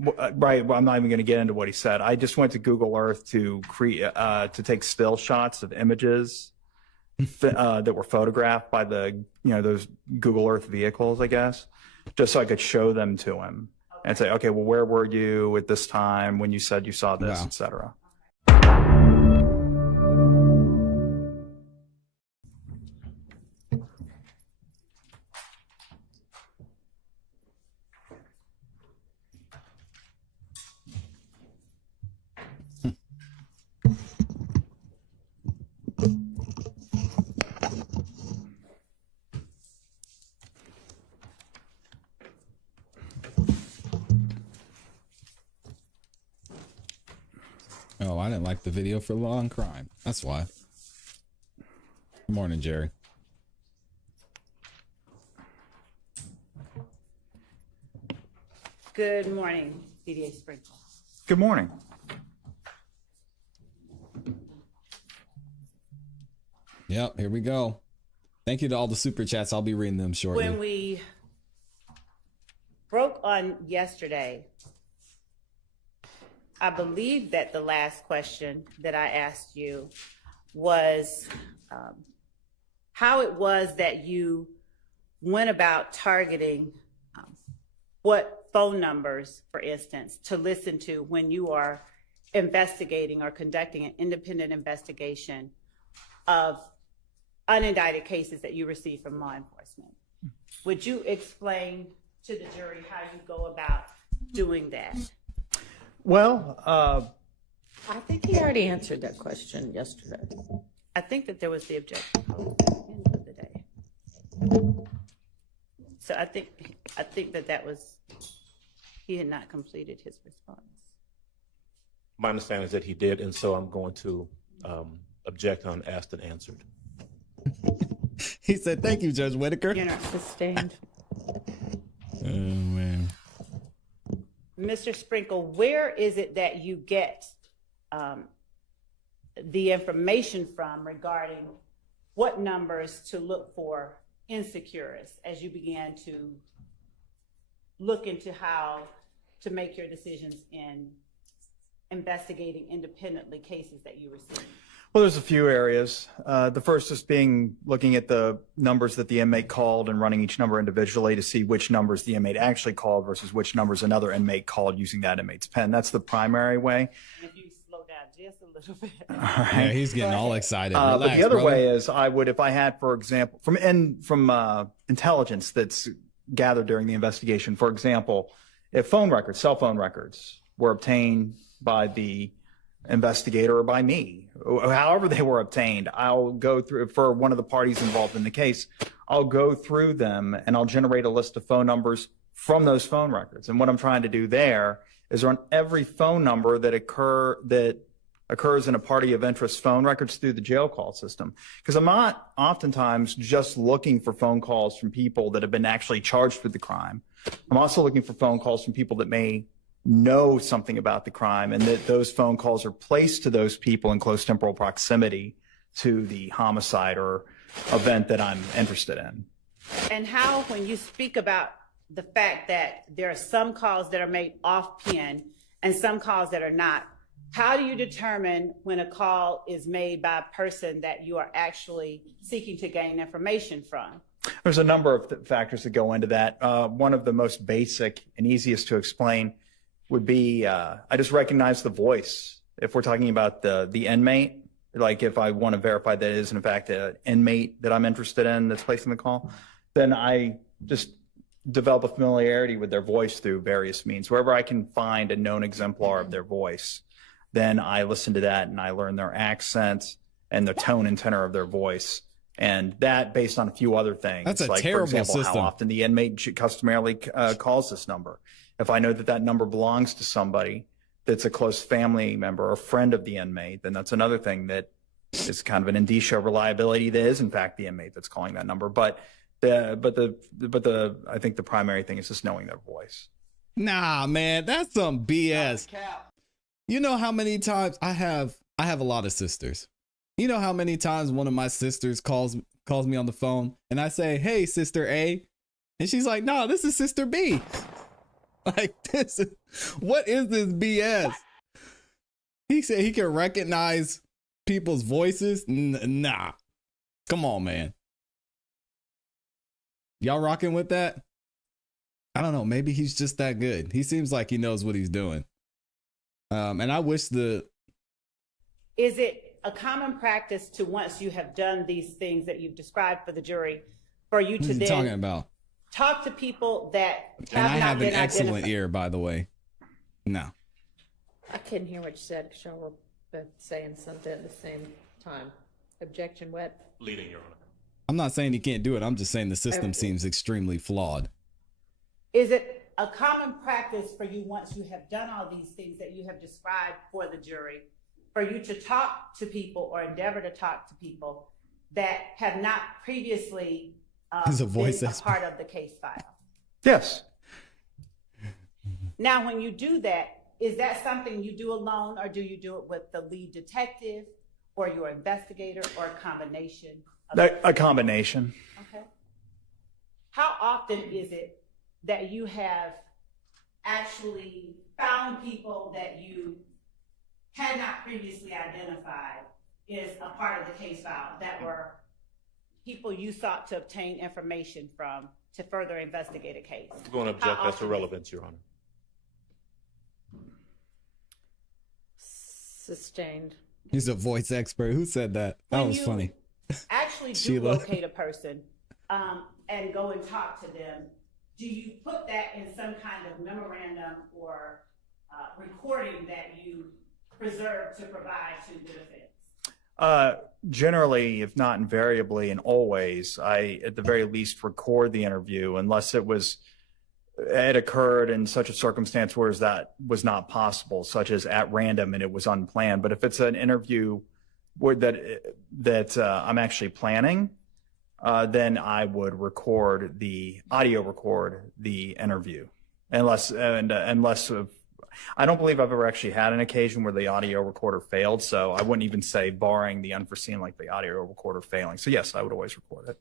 Right. Well, I'm not even going to get into what he said. I just went to Google Earth to take still shots of images that were photographed by those Google Earth vehicles, I guess, just so I could show them to him and say, okay, well, where were you at this time when you said you saw this, etc. Oh, I didn't like the video for Law and Crime. That's why. Good morning, Jerry. Good morning, CDA Sprinkle. Good morning. Yep, here we go. Thank you to all the super chats. I'll be reading them shortly. When we broke on yesterday, I believe that the last question that I asked you was how it was that you went about targeting what phone numbers, for instance, to listen to when you are investigating or conducting an independent investigation of unindicted cases that you receive from law enforcement. Would you explain to the jury how you go about doing that? Well, I think he already answered that question yesterday. I think that there was the objection at the end of the day. So I think that was, he had not completed his response. My understanding is that he did, and so I'm going to object on asked and answered. He said, thank you, Judge Whitaker. You're not sustained. Oh, man. Mr. Sprinkle, where is it that you get the information from regarding what numbers to look for in Securus as you began to look into how to make your decisions in investigating independently cases that you receive? Well, there's a few areas. The first is looking at the numbers that the inmate called and running each number individually to see which numbers the inmate actually called versus which numbers another inmate called using that inmate's pen. That's the primary way. And if you slow down just a little bit. All right. Yeah, he's getting all excited. Relax, but the other brother. way is I would, if I had, for example, from intelligence that's gathered during the investigation, for example, if cell phone records were obtained by the investigator or by me, however they were obtained, I'll go through, for one of the parties involved in the case, I'll go through them and I'll generate a list of phone numbers from those phone records. And what I'm trying to do there is run every phone number that occurs in a party of interest phone records through the jail call system. Because I'm not oftentimes just looking for phone calls from people that have been actually charged with the crime. I'm also looking for phone calls from people that may know something about the crime and that those phone calls are placed to those people in close temporal proximity to the homicide or event that I'm interested in. And how, when you speak about the fact that there are some calls that are made off pin and some calls that are not, how do you determine when a call is made by a person that you are actually seeking to gain information from? There's a number of factors that go into that. One of the most basic and easiest to explain would be I just recognize the voice. If we're talking about the inmate, like if I want to verify that it is in fact an inmate that I'm interested in that's placing the call, then I just develop a familiarity with their voice through various means. Wherever I can find a known exemplar of their voice, then I listen to that and I learn their accent and the tone and tenor of their voice. And that based on a few other things. That's a like, terrible for example, system. how often the inmate customarily calls this number. If I know that that number belongs to somebody that's a close family member or friend of the inmate, then that's another thing that is kind of an indicia of reliability that is in fact the inmate that's calling that number. But I think the primary thing is just knowing their voice. Nah, man, that's some BS. You know how many times I have a lot of sisters. You know how many times one of my sisters calls me on the phone and I say, "Hey, sister A," and she's like, "No, this is sister B." Like what is this BS? He said he can recognize people's voices. Nah, come on, man. Y'all rocking with that? I don't know. Maybe he's just that good. He seems like he knows what he's doing. And I wish Is it a common practice to, once you have done these things that you've described for the jury, for you to then talking about? Talk to people that have And I not have been an excellent identified? ear, by the way. No. I couldn't hear what you said because y'all were both saying something at the same time. Objection, what? Leading, Your Honor. I'm not saying he can't do it. I'm just saying the system seems extremely flawed. Is it a common practice for you, once you have done all these things that you have described for the jury, for you to talk to people or endeavor to talk to people that have not previously He's a voice been a expert. part of the case file? Yes. Now, when you do that, is that something you do alone, or do you do it with the lead detective or your investigator, or a combination? A combination. Okay. How often is it that you have actually found people that you had not previously identified as a part of the case file, that were people you sought to obtain information from to further investigate a case? I'm going to object How as to often? relevance, Your Honor. Sustained. He's a voice expert. Who said that? That When was you funny. actually do Sheila. locate a person and go and talk to them, do you put that in some kind of memorandum or recording that you preserve to provide to the defense? Generally, if not invariably and always, I at the very least record the interview unless it occurred in such a circumstance where that was not possible, such as at random and it was unplanned. But if it's an interview where that I'm actually planning, then I would audio record the interview, unless I don't believe I've ever actually had an occasion where the audio recorder failed. So I wouldn't even say barring the unforeseen, like the audio recorder failing. So yes, I would always record it.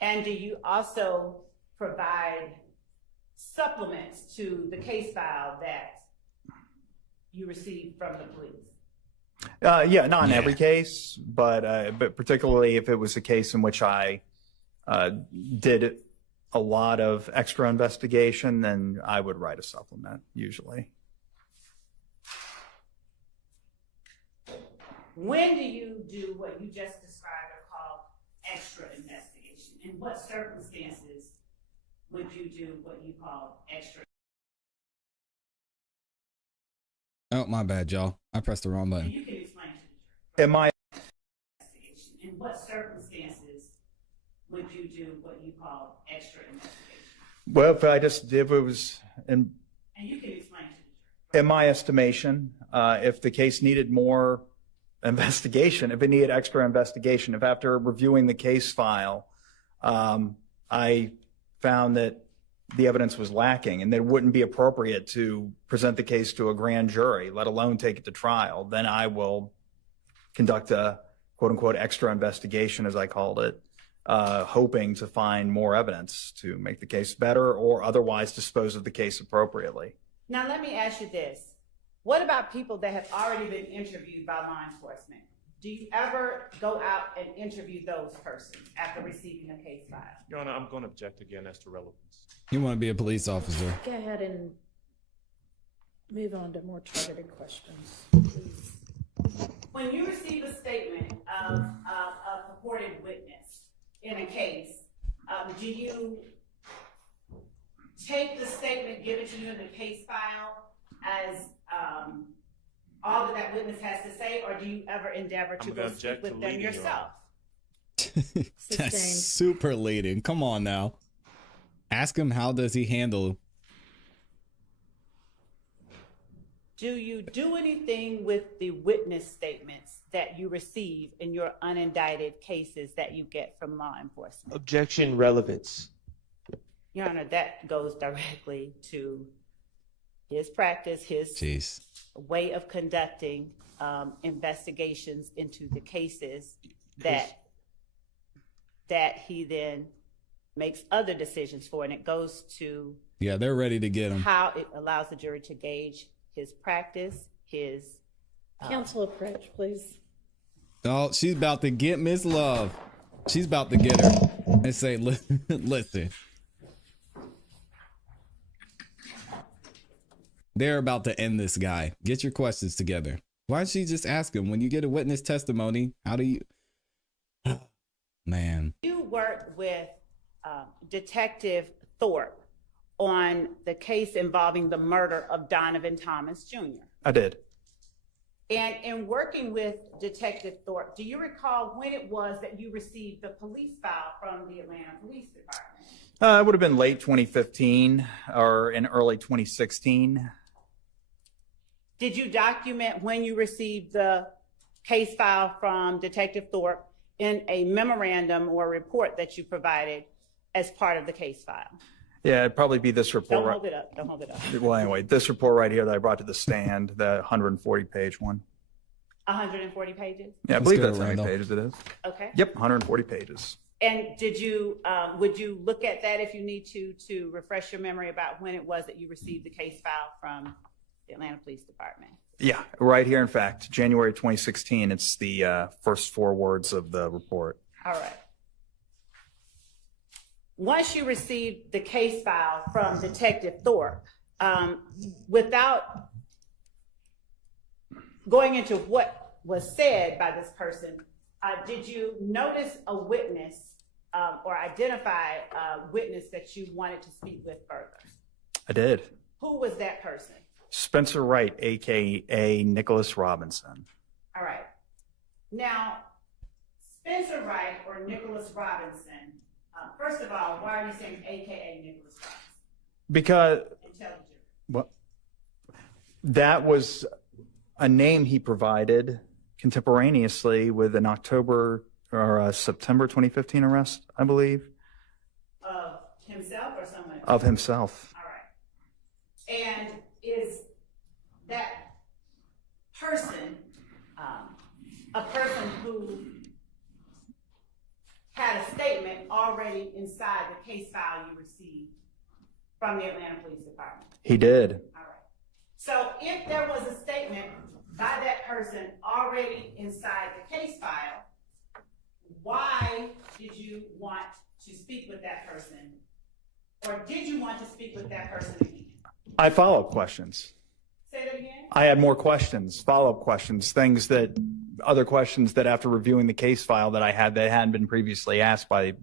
And do you also provide supplements to the case file that you receive from the police? Yeah, not in Yeah. every case, but particularly if it was a case in which I did a lot of extra investigation, then I would write a supplement usually. When do you do what you just described are called extra investigation? In what circumstances would you do what you call extra? Oh, my bad, y'all. I pressed the wrong And button. you can explain to the jury. Am I? Investigation. In what circumstances would you do what you call extra investigation? Well, if it was And you can explain to the jury. in my estimation, if the case needed more investigation, if it needed extra investigation, if after reviewing the case file, I found that the evidence was lacking and that it wouldn't be appropriate to present the case to a grand jury, let alone take it to trial, then I will conduct a quote unquote extra investigation, as I called it, hoping to find more evidence to make the case better or otherwise dispose of the case appropriately. Now, let me ask you this. What about people that have already been interviewed by law enforcement? Do you ever go out and interview those persons after receiving a case file? Your Honor, I'm going to object again as to relevance. You want to be a police officer. Go ahead and move on to more targeted questions, please. When you receive a statement of a purported witness in a case, do you take the statement given to you in the case file as all that witness has to say, or do you ever endeavor to I'm go gonna speak object to with them leading, Your yourself? That's Sustained. super leading. Come on now. Ask him how does he handle. Do you do anything with the witness statements that you receive in your unindicted cases that you get from law enforcement? Objection, relevance. Your Honor, that goes directly to his practice, his Jeez. way of conducting investigations into the cases that he then makes other decisions for, and it goes to Yeah, they're ready to get him. how it allows the jury to gauge his practice, his Counsel approach, please. Oh, she's about to get Miss Love. She's about to get her and say, listen. They're about to end this guy. Get your questions together. Why don't she just ask him, when you get a witness testimony, how do you... Man. You worked with Detective Thorpe on the case involving the murder of Donovan Thomas Jr. I did. And in working with Detective Thorpe, do you recall when it was that you received the police file from the Atlanta Police Department? It would have been late 2015 or in early 2016. Did you document when you received the case file from Detective Thorpe in a memorandum or report that you provided as part of the case file? Yeah, it'd probably be this report. Don't hold it up. Don't hold it up. Well, anyway, this report right here that I brought to the stand, the 140-page one. 140 pages? Yeah, I Let's believe go, that's how many Randall. pages it is. Okay. Yep, 140 pages. And did you, would you look at that if you need to refresh your memory about when it was that you received the case file from the Atlanta Police Department? Yeah, right here, in fact, January 2016. It's the first 4 words of the report. All right. Once you received the case file from Detective Thorpe, without going into what was said by this person, did you notice a witness or identify a witness that you wanted to speak with further? I did. Who was that person? Spencer Wright, a.k.a. Nicholas Robinson. All right. Now, Spencer Wright or Nicholas Robinson, first of all, why are you saying AKA Nicholas Robinson? Because Intelligent. well, that was a name he provided contemporaneously with an October or a September 2015 arrest, I believe. Of himself or someone else? Of himself. All right. And is that person a person who had a statement already inside the case file you received from the Atlanta Police Department? He did. All right. So if there was a statement by that person already inside the case file, why did you want to speak with that person? Or did you want to speak with that person again? I follow-up questions. Say that again? I had more questions, follow-up questions, other questions that after reviewing the case file that I had that hadn't been previously asked by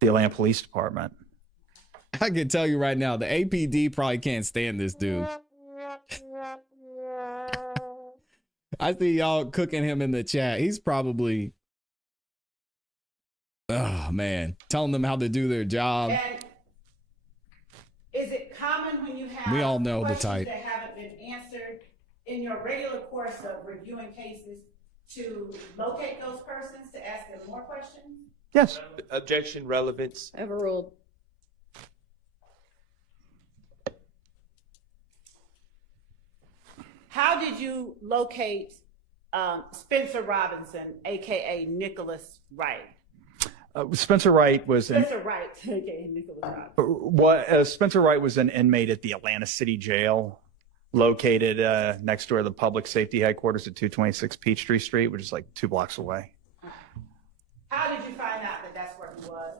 the Atlanta Police Department. I can tell you right now, the APD probably can't stand this dude. I see y'all cooking him in the chat. He's probably, oh man, telling them how to do their job. And is it common when you have We all know the questions type. that haven't been answered in your regular course of reviewing cases to locate those persons to ask them more questions? Yes. Objection, relevance. Overruled. How did you locate Spencer Robinson, aka Nicholas Wright? Spencer Wright was Spencer Wright, aka Nicholas Robinson. Spencer Wright was an inmate at the Atlanta City Jail, located next door to the public safety headquarters at 226 Peachtree Street, which is like 2 blocks away. How did you find out that that's where he was?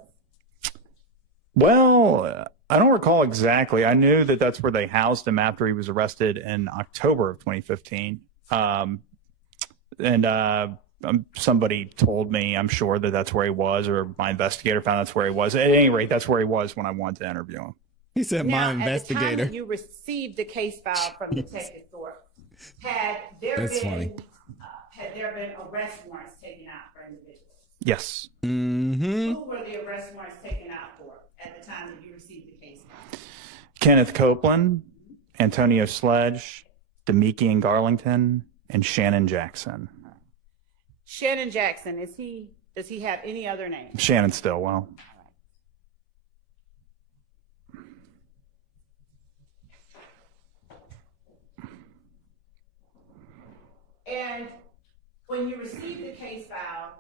Well, I don't recall exactly. I knew that that's where they housed him after he was arrested in October of 2015. Somebody told me, I'm sure that that's where he was, or my investigator found that's where he was. At any rate, that's where he was when I wanted to interview him. He said, Now, my at the time investigator. that you received the case file from Detective Thorpe, had there That's been funny. had there been arrest warrants taken out for individuals? Yes. Mm-hmm. Who were the arrest warrants taken out for at the time that you received the case file? Kenneth Copeland, Antonio Sledge, Demiki Garlington, and Shannon Jackson. Shannon Jackson, does he have any other name? Shannon Stillwell. And when you received the case file,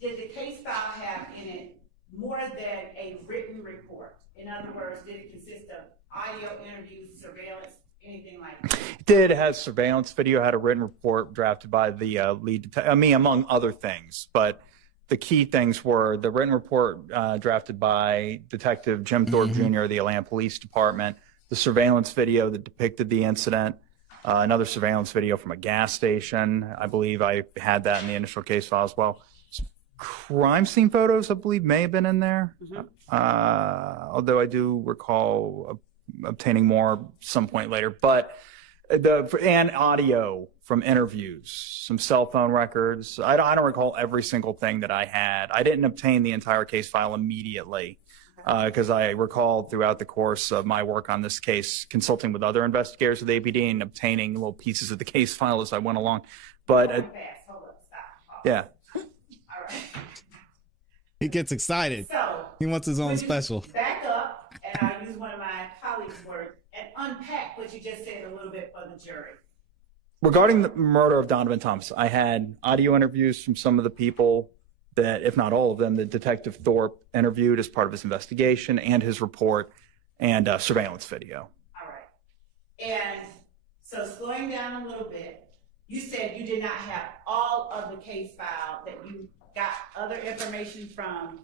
did the case file have in it more than a written request In other words, did it consist of audio interviews, surveillance, anything like that? It did. It has surveillance video, had a written report drafted by the lead detective, among other things. But the key things were the written report drafted by Detective Jim Thorpe Jr. of the Atlanta Police Department, the surveillance video that depicted the incident, another surveillance video from a gas station. I believe I had that in the initial case file as well. Crime scene photos, I believe, may have been in there, although I do recall obtaining more some point later. But and audio from interviews, some cell phone records. I don't recall every single thing that I had. I didn't obtain the entire case file immediately because I recall throughout the course of my work on this case, consulting with other investigators with APD and obtaining little pieces of the case file as I went along. But Hold up, stop. yeah. All right. He gets excited. So He wants his own would you special. back up, and I'll use one of my colleagues' words, and unpack what you just said a little bit for the jury. Regarding the murder of Donovan Thomas, I had audio interviews from some of the people that, if not all of them, that Detective Thorpe interviewed as part of his investigation and his report and surveillance video. All right. And so slowing down a little bit, you said you did not have all of the case file, that you got other information from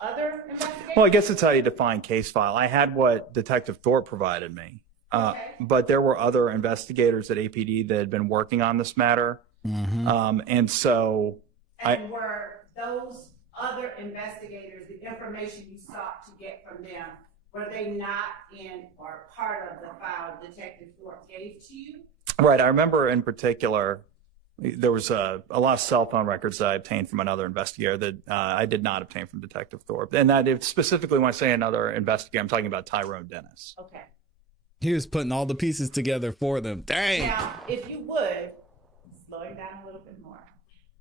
other investigators? Well, I guess it's how you define case file. I had what Detective Thorpe provided me, Okay. but there were other investigators at APD that had been working on this matter. And so And were those other investigators, the information you sought to get from them, were they not in or part of the file Detective Thorpe gave to you? right, I remember in particular, there was a lot of cell phone records that I obtained from another investigator that I did not obtain from Detective Thorpe. And that specifically when I say another investigator, I'm talking about Tyrone Dennis. Okay. He was putting all the pieces together for them. Dang. Now, if you would, slowing down a little bit more,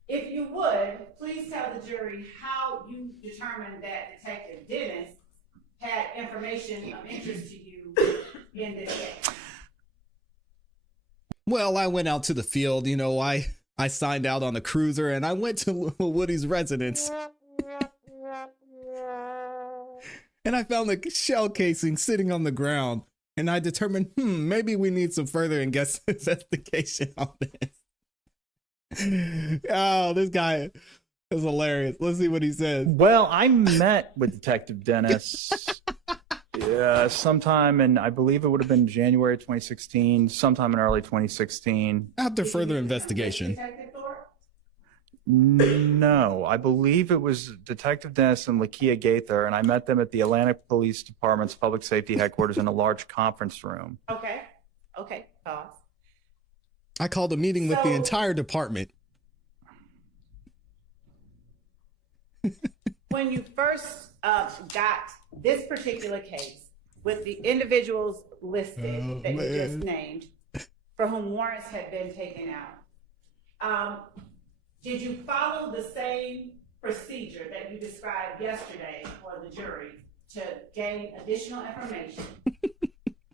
if you would, please tell the jury how you determined that Detective Dennis had information of interest to you in this case. Well, I went out to the field. You know, I signed out on a cruiser and I went to Woody's residence. And I found a shell casing sitting on the ground. And I determined, maybe we need some further investigation on this. Oh, this guy is hilarious. Let's see what he says. Well, I met with Detective Dennis sometime in, I believe it would have been January 2016, sometime in early 2016. After further investigation. Detective Thorpe? No, I believe it was Detective Dennis and Lakia Gaither, and I met them at the Atlanta Police Department's Public Safety Headquarters in a large conference room. Okay. Okay. Pause. I called a meeting with the So- entire department. When you first got this particular case with the individuals listed that you just named, for whom warrants had been taken out, did you follow the same procedure that you described yesterday for the jury to gain additional information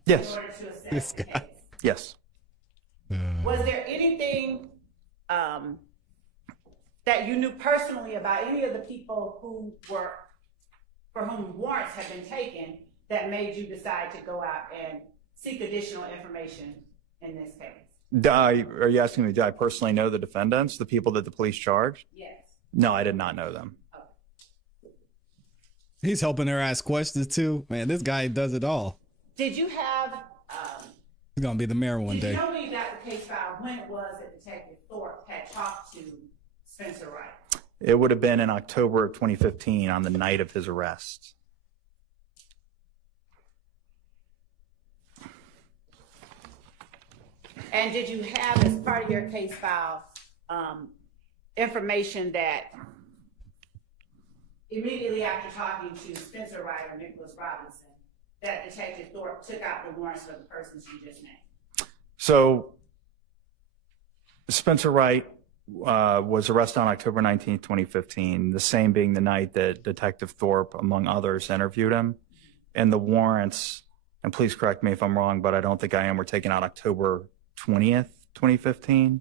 Yes, in order to assess the case? yes. Was there anything that you knew personally about any of the people for whom warrants had been taken that made you decide to go out and seek additional information in this case? Are you asking me, do I personally know the defendants, the people that the police charged? Yes. No, I did not know them. He's helping her ask questions too. Man, this guy does it all. Did you have, He's gonna be the mayor one did you day. know when you got the case file when it was that Detective Thorpe had talked to Spencer Wright? It would have been in October of 2015 on the night of his arrest. And did you have, as part of your case file, information that immediately after talking to Spencer Wright or Nicholas Robinson, that Detective Thorpe took out the warrants for the persons you just named? So Spencer Wright was arrested on October 19th, 2015, the same being the night that Detective Thorpe, among others, interviewed him. And the warrants, and please correct me if I'm wrong, but I don't think I am, were taken out October 20th, 2015.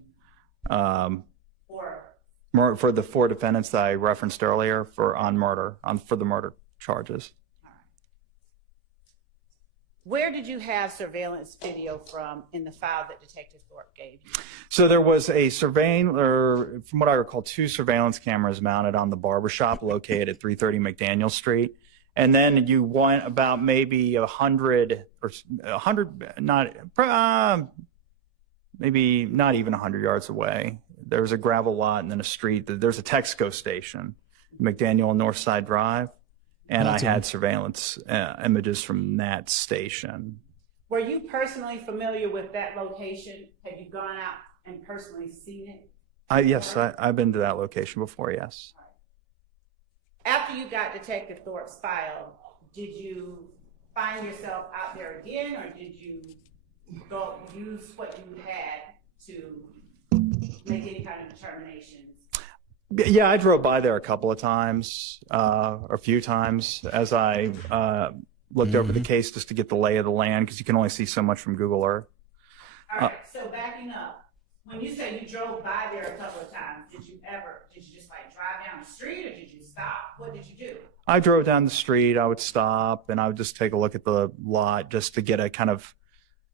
For the four defendants that I referenced earlier for the murder charges. Where did you have surveillance video from in the file that Detective Thorpe gave you? So there was a surveillance, or from what I recall, 2 surveillance cameras mounted on the barbershop located at 330 McDaniel Street. And then you went about maybe 100 or 100, maybe not even 100 yards away. There was a gravel lot and then a street. There's a Texaco station, McDaniel and Northside Drive. And I had surveillance images from that station. Were you personally familiar with that location? Have you gone out and personally seen it? Yes, I've been to that location before, yes. After you got Detective Thorpe's file, did you find yourself out there again, or did you go use what you had to make any kind of determinations? Yeah, I drove by there a couple of times, a few times, as I looked over the case just to get the lay of the land, because you can only see so much from Google Earth. All right, so backing up, when you say you drove by there a couple of times, did you just like drive down the street, or did you stop? What did you do? I drove down the street. I would stop and I would just take a look at the lot just to get a kind of,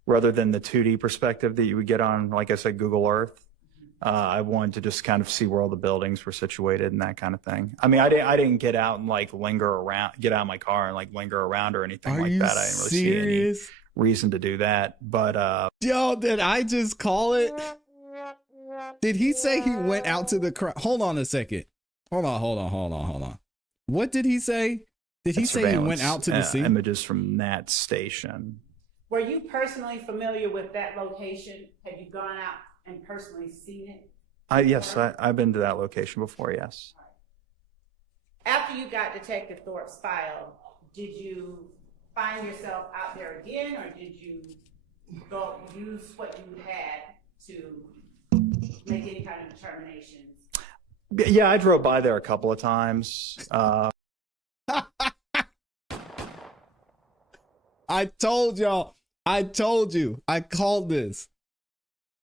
rather than the 2D perspective that you would get on, like I said, Google Earth. I wanted to just kind of see where all the buildings were situated and that kind of thing. I mean, I didn't get out and like linger around, get out of my car and like linger around or anything like that. I didn't really see any reason to do that. But yo, did I just call it? Did he say he went out to the crime? Hold on a second. Hold on. What did he say? Did he say he went out to the scene? Images from that station. Were you personally familiar with that location? Have you gone out and personally seen it? Yes, I've been to that location before, yes. After you got Detective Thorpe's file, did you find yourself out there again, or did you go use what you had to make any kind of determinations? Yeah, I drove by there a couple of times. I told y'all. I told you. I called this.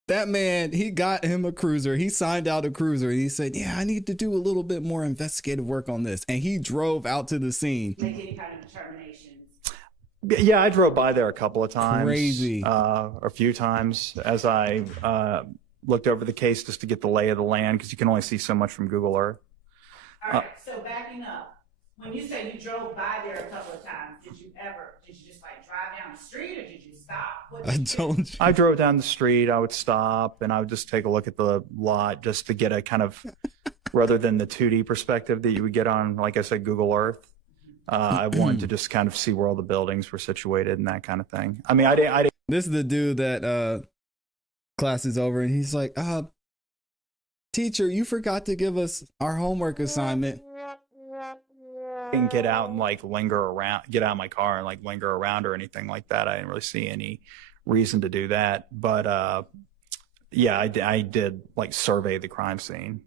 That man, he got him a cruiser. He signed out a cruiser. And he said, yeah, I need to do a little bit more investigative work on this. And he drove out to the scene. Make any kind of determinations? Yeah, I drove by there a couple of times. Crazy. A few times as I looked over the case just to get the lay of the land, because you can only see so much from Google Earth. All right, so backing up, when you say you drove by there a couple of times, did you just like drive down the street, or did you stop? What did I you told you. I drove down the street. I would stop and I would just take a look at the lot just to get a kind of, rather than the 2D perspective that you would get on, like I said, Google Earth. I wanted to just kind of see where all the buildings were situated and that kind of thing. I mean, I didn't. This is the dude that class is over, and he's like, teacher, you forgot to give us our homework assignment. Didn't get out and like linger around, get out of my car and like linger around or anything like that. I didn't really see any reason to do that. But yeah, I did like survey the crime scene.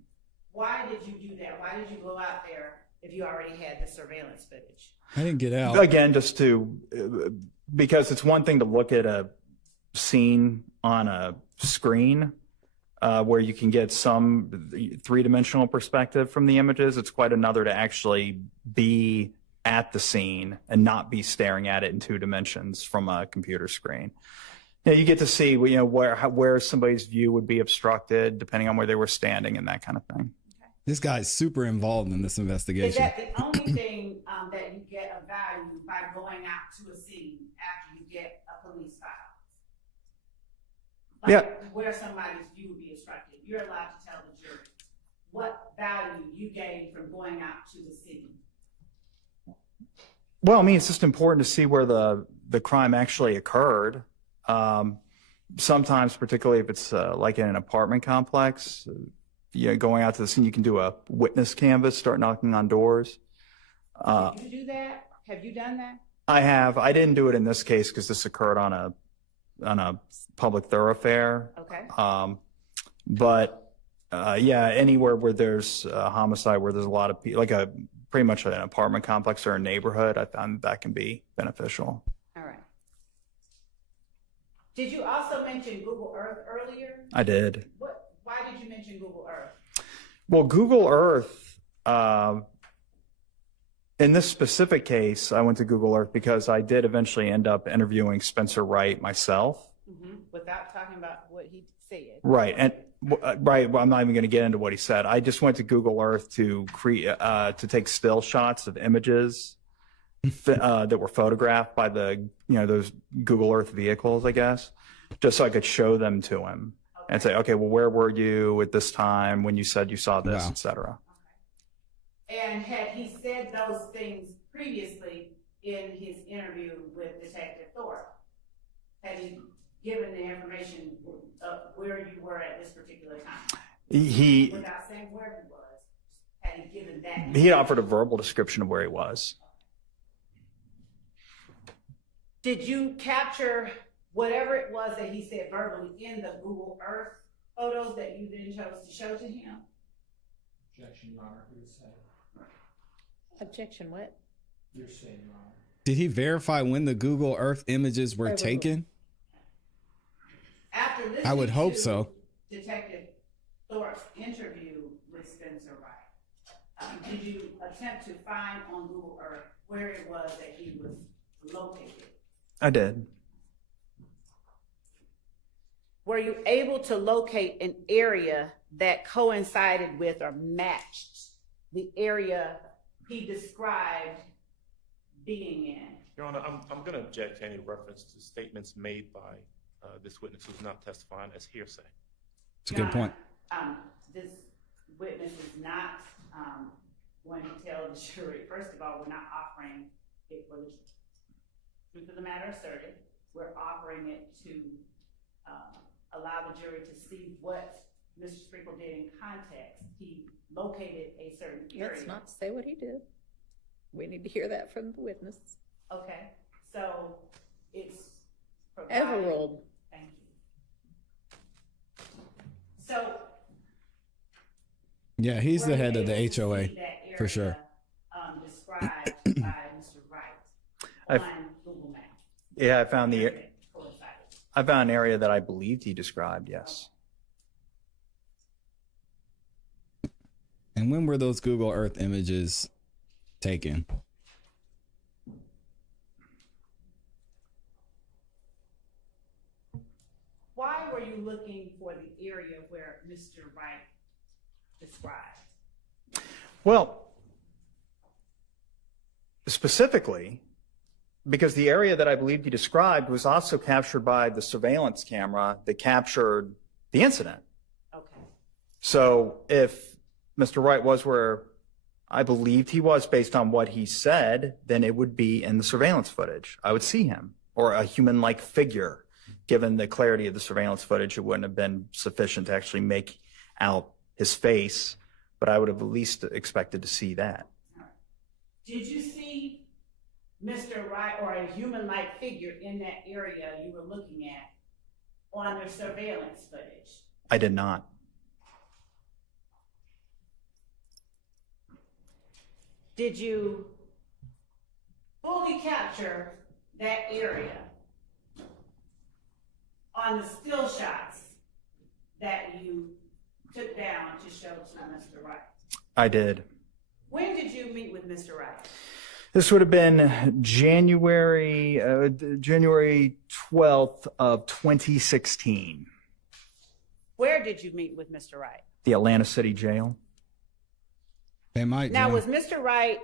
Why did you do that? Why did you go out there if you already had the surveillance footage? I didn't get out. Again, just to, because it's one thing to look at a scene on a screen where you can get some three-dimensional perspective from the images. It's quite another to actually be at the scene and not be staring at it in 2 dimensions from a computer screen. You know, you get to see, you know, where somebody's view would be obstructed depending on where they were standing and that kind of thing. This guy's super involved in this investigation. Is that the only thing that you get of value by going out to a scene after you get a police file? Like, yeah. Where somebody's view would be obstructed, you're allowed to tell the jury what value you gained from going out to the scene. Well, I mean, it's just important to see where the crime actually occurred. Sometimes, particularly if it's like in an apartment complex, you know, going out to the scene, you can do a witness canvas, start knocking on doors. Did you do that? Have you done that? I have. I didn't do it in this case because this occurred on a public thoroughfare. Okay. But yeah, anywhere where there's a homicide, where there's a lot of people, like pretty much an apartment complex or a neighborhood, I found that can be beneficial. All right. Did you also mention Google Earth earlier? I did. Why did you mention mention Google Earth? Well, Google Earth, In this specific case, I went to Google Earth because I did eventually end up interviewing Spencer Wright myself. Without talking about what he said. Right. And right. Well, I'm not even going to get into what he said. I just went to Google Earth to to take still shots of images that were photographed by those Google Earth vehicles, I guess, just so I could show them to him and say, okay, well, where were you at this time when you said you saw this, et cetera. And had he said those things previously in his interview with Detective Thorpe? Had he given the information of where you were at this particular time? Without saying where he was, had he given that? He offered a verbal description of where he was. Did you capture whatever it was that he said verbally in the Google Earth photos that you then chose to show to him? Objection, Your Honor. Hearsay. Objection, what? Hearsay, Your Honor. Did he verify when the Google Earth images were taken? After listening I would hope to so. Detective Thorpe's interview with Spencer Wright, did you attempt to find on Google Earth where it was that he was located? I did. Were you able to locate an area that coincided with or matched the area he described being in? Your Honor, I'm going to object to any reference to statements made by this witness who's not testifying as hearsay. It's a good point. This witness is not going to tell the jury. First of all, we're not offering it for the truth of the matter asserted. We're offering it to allow the jury to see what Mr. Sprinkle did in context. He located a certain area. Let's not say what he did. We need to hear that from the witness. Okay, so it's provided. Everald. Thank you. So. Yeah, he's the head of the HOA, That for sure. area, described by Mr. Wright on Google Maps. Yeah, I found an area that I believed he described, yes. And when were those Google Earth images taken? Why were you looking for the area where Mr. Wright described? Well, specifically, because the area that I believed he described was also captured by the surveillance camera that captured the incident. Okay. So if Mr. Wright was where I believed he was based on what he said, then it would be in the surveillance footage. I would see him, or a human-like figure. Given the clarity of the surveillance footage, it wouldn't have been sufficient to actually make out his face, but I would have at least expected to see that. Did you see Mr. Wright or a human-like figure in that area you were looking at on the surveillance footage? I did not. Did you fully capture that area on the still shots that you took down to show to Mr. Wright? I did. When did you meet with Mr. Wright? This would have been January 12th of 2016. Where did you meet with Mr. Wright? The Atlanta City Jail. They might. Now, John. was Mr. Wright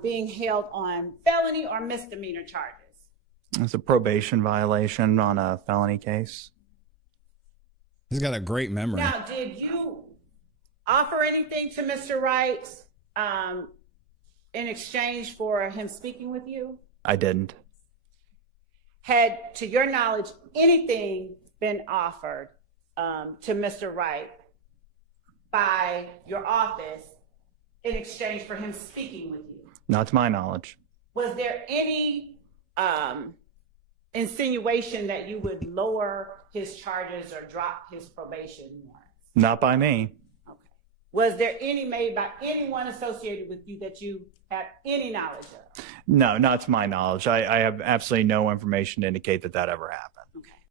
being held on felony or misdemeanor charges? It's a probation violation on a felony case. He's got a great memory. Now, did you offer anything to Mr. Wright in exchange for him speaking with you? I didn't. Had, to your knowledge, anything been offered to Mr. Wright by your office in exchange for him speaking with you? Not to my knowledge. Was there any insinuation that you would lower his charges or drop his probation warrants? Not by me. Okay. Was there any made by anyone associated with you that you have any knowledge of? No, not to my knowledge. I have absolutely no information to indicate that that ever happened. Okay.